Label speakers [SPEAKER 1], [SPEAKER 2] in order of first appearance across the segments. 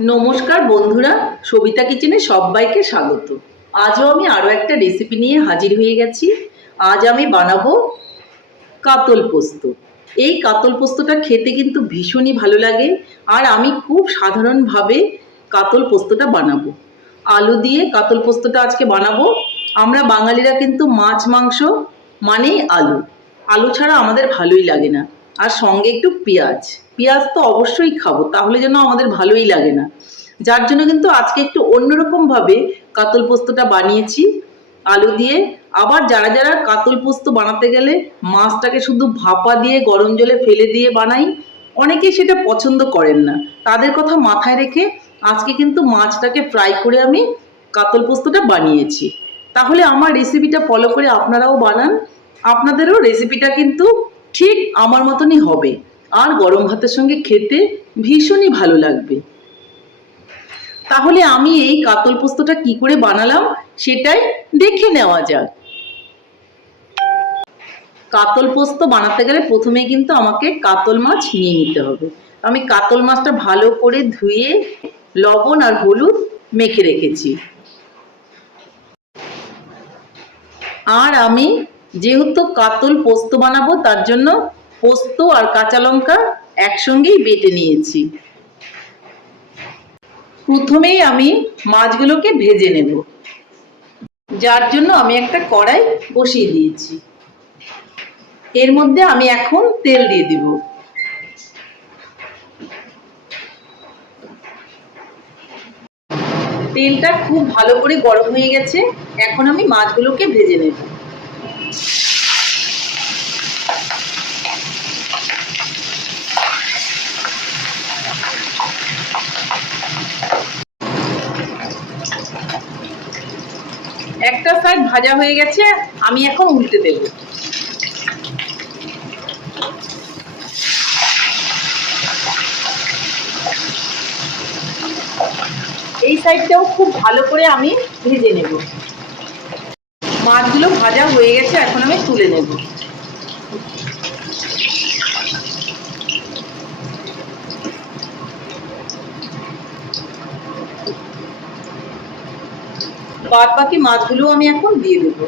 [SPEAKER 1] নমস্কার বন্ধুরা, সবিতা কিচেনে সবাইকে স্বাগত। আজও আমি আরও একটা রেসিপি নিয়ে হাজির হয়ে গেছি। আজ আমি বানাবো কাতল পোস্ত। এই কাতল পোস্তটা খেতে কিন্তু ভীষণই ভালো লাগে, আর আমি খুব সাধারণভাবে কাতল পোস্তটা বানাবো। আলু দিয়ে কাতল পোস্তটা আজকে বানাবো। আমরা বাঙালিরা কিন্তু মাছ, মাংস মানেই আলু। আলু ছাড়া আমাদের ভালোই লাগে না। আর সঙ্গে একটু পেঁয়াজ। পেঁয়াজ তো অবশ্যই খাব, তাহলে যেন আমাদের ভালোই লাগে না। যার জন্য কিন্তু আজকে একটু অন্যরকমভাবে কাতল পোস্তটা বানিয়েছি, আলু দিয়ে। আবার যারা যারা কাতল পোস্ত বানাতে গেলে মাছটাকে শুধু ভাপা দিয়ে গরম জলে ফেলে দিয়ে বানাই, অনেকে সেটা পছন্দ করেন না। তাদের কথা মাথায় রেখে আজকে কিন্তু মাছটাকে ফ্রাই করে আমি কাতল পোস্তটা বানিয়েছি। তাহলে আমার রেসিপিটা ফলো করে আপনারাও বানান। আপনাদেরও রেসিপিটা কিন্তু ঠিক আমার মতনই হবে। আর গরম ভাতের সঙ্গে খেতে ভীষণই ভালো লাগবে। তাহলে আমি এই কাতল পোস্তটা কি করে বানালাম সেটাই দেখে নেওয়া যাক। কাতল পোস্ত বানাতে গেলে প্রথমে কিন্তু আমাকে কাতল মাছ নিয়ে নিতে হবে। আমি কাতল মাছটা ভালো করে ধুয়ে লবণ আর হলুদ মেখে রেখেছি। আর আমি যেহেতু কাতল পোস্ত বানাবো, তার জন্য পোস্ত আর কাঁচা লঙ্কা একসঙ্গেই বেটে নিয়েছি। প্রথমেই আমি মাছগুলোকে ভেজে নেব, যার জন্য আমি একটা কড়াই বসিয়ে দিয়েছি। এর মধ্যে আমি এখন তেল দিয়ে দিব। তেলটা খুব ভালো করে গরম হয়ে গেছে, এখন আমি মাছগুলোকে ভেজে নেব। একটা সাইড ভাজা হয়ে গেছে, আমি এখন উল্টে দেব। এই সাইডটাও খুব ভালো করে আমি ভেজে নেব। মাছগুলো ভাজা হয়ে গেছে, এখন আমি তুলে নেব। বাদ বাকি মাছগুলো আমি এখন দিয়ে দেব।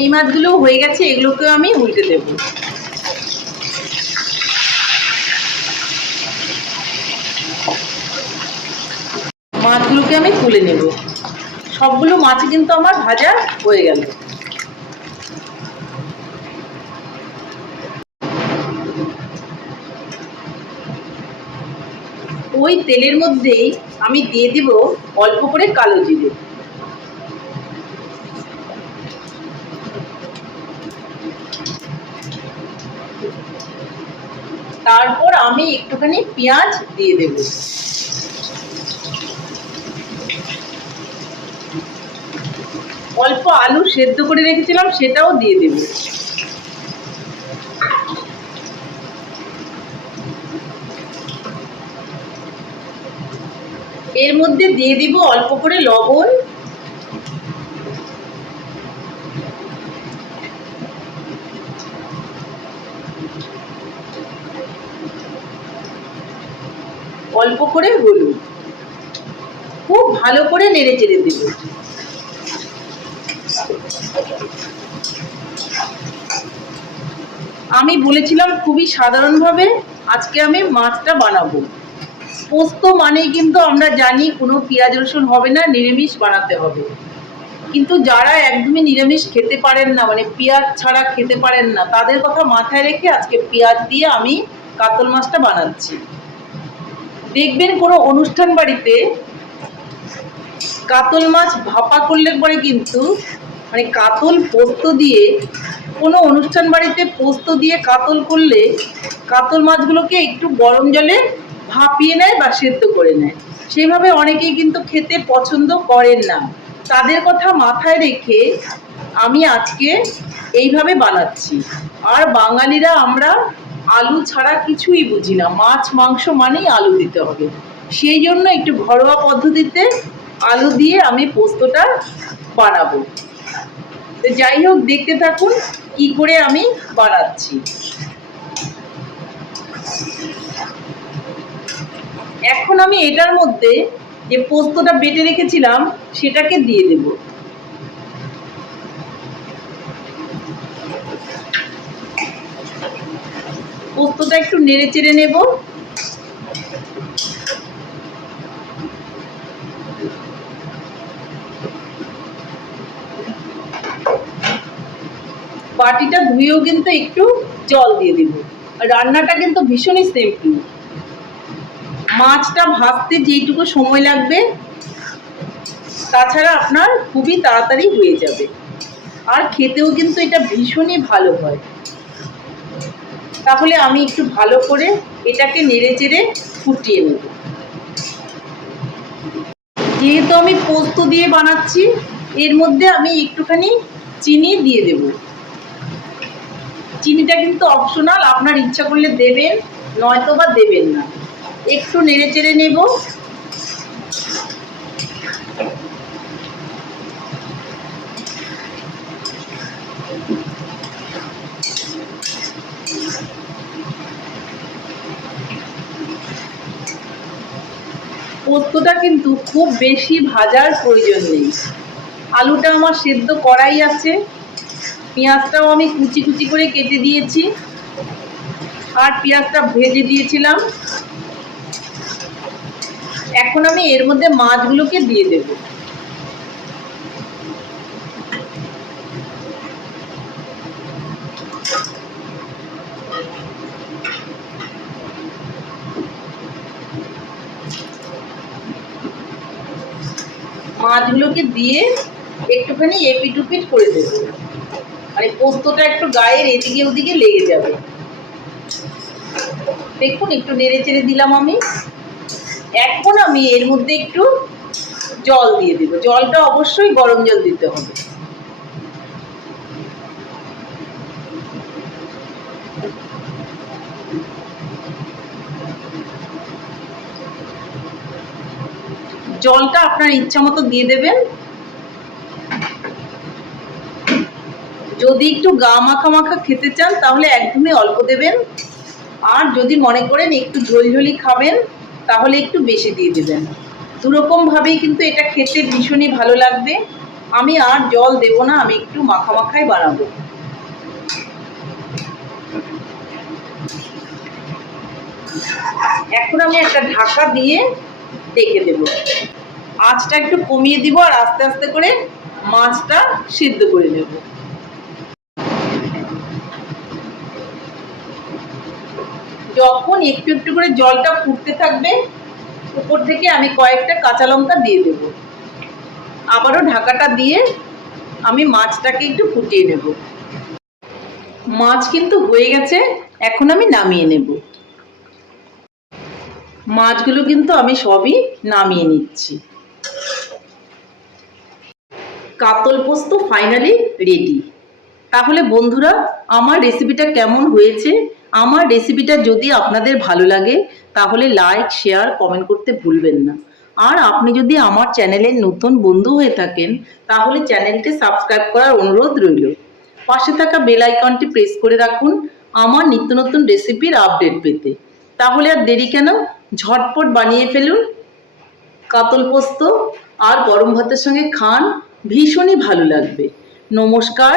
[SPEAKER 1] এই মাছগুলো হয়ে গেছে, এগুলোকেও আমি উল্টে দেবো। মাছগুলোকে আমি তুলে নেব। সবগুলো মাছ কিন্তু আমার ভাজা হয়ে গেল। ওই তেলের মধ্যেই আমি দিয়ে দিব অল্প করে কালো জিরে। তারপর আমি একটুখানি পেঁয়াজ দিয়ে দেবো। অল্প আলু সেদ্ধ করে রেখেছিলাম, সেটাও দিয়ে দেব। এর মধ্যে দিয়ে দিব অল্প করে লবণ। অল্প করে হলুদ। খুব ভালো করে নেড়ে চেড়ে দেবো। আমি বলেছিলাম খুবই সাধারণভাবে আজকে আমি মাছটা বানাবো। পোস্ত মানেই কিন্তু আমরা জানি কোনো পেঁয়াজ, রসুন হবে না, নিরামিষ বানাতে হবে। কিন্তু যারা একদমই নিরামিষ খেতে পারেন না মানে পেঁয়াজ ছাড়া খেতে পারেন না, তাদের কথা মাথায় রেখে আজকে পেঁয়াজ দিয়ে আমি কাতল মাছটা বানাচ্ছি। দেখবেন কোনো অনুষ্ঠান বাড়িতে কাতল মাছ ভাপা করলে পরে কিন্তু মানে কাতল পোস্ত দিয়ে কোনো অনুষ্ঠান বাড়িতে পোস্ত দিয়ে কাতল করলে কাতল মাছগুলোকে একটু গরম জলে ভাপিয়ে নেয় বা সেদ্ধ করে নেয়। সেইভাবে অনেকেই কিন্তু খেতে পছন্দ করেন না। তাদের কথা মাথায় রেখে আমি আজকে এইভাবে বানাচ্ছি। আর বাঙালিরা আমরা আলু ছাড়া কিছুই বুঝি না। মাছ, মাংস মানেই আলু দিতে হবে। সেই জন্য একটু ঘরোয়া পদ্ধতিতে আলু দিয়ে আমি পোস্তটা বানাবো। তো যাই হোক, দেখতে থাকুন কি করে আমি বানাচ্ছি। এখন আমি এটার মধ্যে যে পোস্তটা বেটে রেখেছিলাম, সেটাকে দিয়ে দেব। পোস্তটা একটু নেড়ে চেড়ে নেব। বাটিটা ধুয়েও কিন্তু একটু জল দিয়ে দিব। আর রান্নাটা কিন্তু ভীষণই সিম্পল মাছটা ভাজতে যেইটুকু সময় লাগবে, তাছাড়া আপনার খুবই তাড়াতাড়ি হয়ে যাবে। আর খেতেও কিন্তু এটা ভীষণই ভালো হয়। তাহলে আমি একটু ভালো করে এটাকে নেড়ে চেড়ে ফুটিয়ে নেব। যেহেতু আমি পোস্ত দিয়ে বানাচ্ছি, এর মধ্যে আমি একটুখানি চিনি দিয়ে দেব। চিনিটা কিন্তু অপশনাল আপনার ইচ্ছা করলে দেবেন, নয়তো বা দেবেন না। একটু নেড়ে চেড়ে নেব। পোস্তটা কিন্তু খুব বেশি ভাজার প্রয়োজন নেই। আলুটা আমার সেদ্ধ করাই আছে। পেঁয়াজটাও আমি কুচি কুচি করে কেটে দিয়েছি। আর পেঁয়াজটা ভেজে দিয়েছিলাম। এখন আমি এর মধ্যে মাছগুলোকে দিয়ে দেব। মাছগুলোকে দিয়ে একটুখানি এপিট উপিট করে দেব। এই পোস্তটা একটু গায়ের এদিকে ওদিকে লেগে যাবে। দেখুন, একটু নেড়ে চেড়ে দিলাম আমি। এখন আমি এর মধ্যে একটু জল দিয়ে দেবো। জলটা অবশ্যই গরম জল দিতে হবে। জলটা আপনার ইচ্ছা মতো দিয়ে দেবেন। যদি একটু গা মাখা মাখা খেতে চান, তাহলে একদমই অল্প দেবেন। আর যদি মনে করেন একটু ঝোলঝোলি খাবেন, তাহলে একটু বেশি দিয়ে দেবেন। দুরকমভাবেই কিন্তু এটা খেতে ভীষণই ভালো লাগবে। আমি আর জল দেব না, আমি একটু মাখা মাখাই বানাবো। এখন আমি একটা ঢাকা দিয়ে ডেকে দেব। আঁচটা একটু কমিয়ে দিব আর আস্তে আস্তে করে মাছটা সিদ্ধ করে নেব। যখন একটু একটু করে জলটা ফুটতে থাকবে, উপর থেকে আমি কয়েকটা কাঁচা লঙ্কা দিয়ে দেব। আবারও ঢাকাটা দিয়ে আমি মাছটাকে একটু ফুটিয়ে নেব। মাছ কিন্তু হয়ে গেছে, এখন আমি নামিয়ে নেব। মাছগুলো কিন্তু আমি সবই নামিয়ে নিচ্ছি। কাতল পোস্ত ফাইনালি রেডি তাহলে বন্ধুরা, আমার রেসিপিটা কেমন হয়েছে? আমার রেসিপিটা যদি আপনাদের ভালো লাগে, তাহলে লাইক শেয়ার কমেন্ট করতে ভুলবেন না। আর আপনি যদি আমার চ্যানেলের নতুন বন্ধু হয়ে থাকেন, তাহলে চ্যানেলটি সাবস্ক্রাইব করার অনুরোধ রইল। পাশে থাকা বেল আইকনটি প্রেস করে রাখুন আমার নিত্য নতুন রেসিপির আপডেট পেতে। তাহলে আর দেরি কেন? ঝটপট বানিয়ে ফেলুন। কাতল পোস্ত আর গরম ভাতের সঙ্গে খান, ভীষণই ভালো লাগবে। নমস্কার